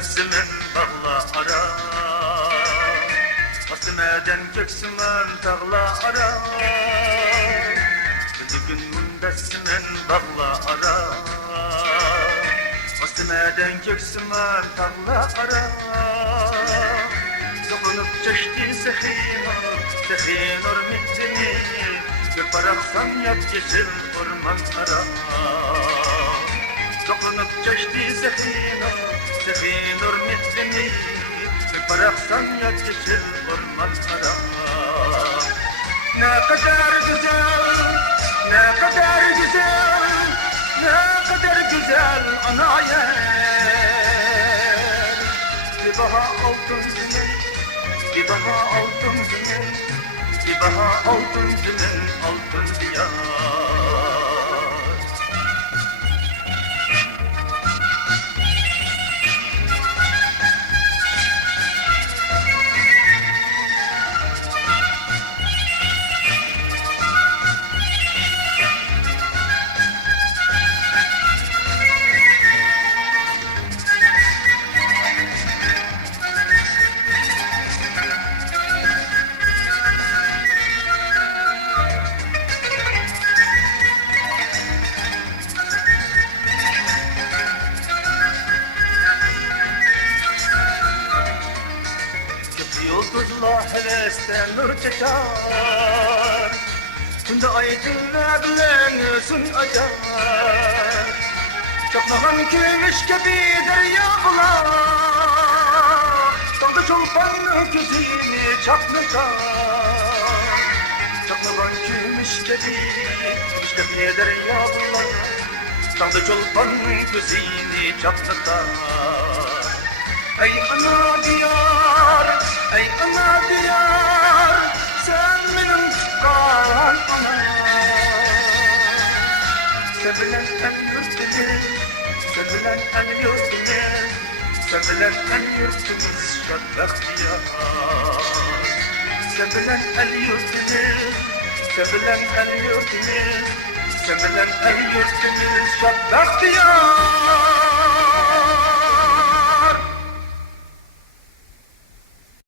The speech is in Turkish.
mündesimin bağla ara. Asımeden köksümün tağla ara. Gün mündesimin bağla ara. Asımeden köksümün tağla ara. Dokunup çeşti sehin ormitini. Bir paraksan yap yeşil orman ara. Dokunup çeşti sehin ormitini. Bir paraksan yap yeşil orman ara. Ne kadar güzel, ne kadar güzel, ne kadar güzel ana yer. Bir baha altın güney, bir baha altın güney, bir baha altın güney, altın diyar. Yıldızla hevesle nur çeker. Tünde aydınla bilensin ayar. Çakmağın gümüş gibi deryalar. Dalda çolpan gözünü çakmakar. Çakmağın gümüş gibi işte deryalar. Dalda çolpan gözünü çakmakar. Ey ana diyar, ey ana diyar, sen benim kalan anam. Sevilen en yurtumuz, sevilen en yurtumuz, sevilen en yurtumuz şaddak diyar. Sevilen en yurtumuz, sevilen en yurtumuz, sevilen en yurtumuz şaddak diyar.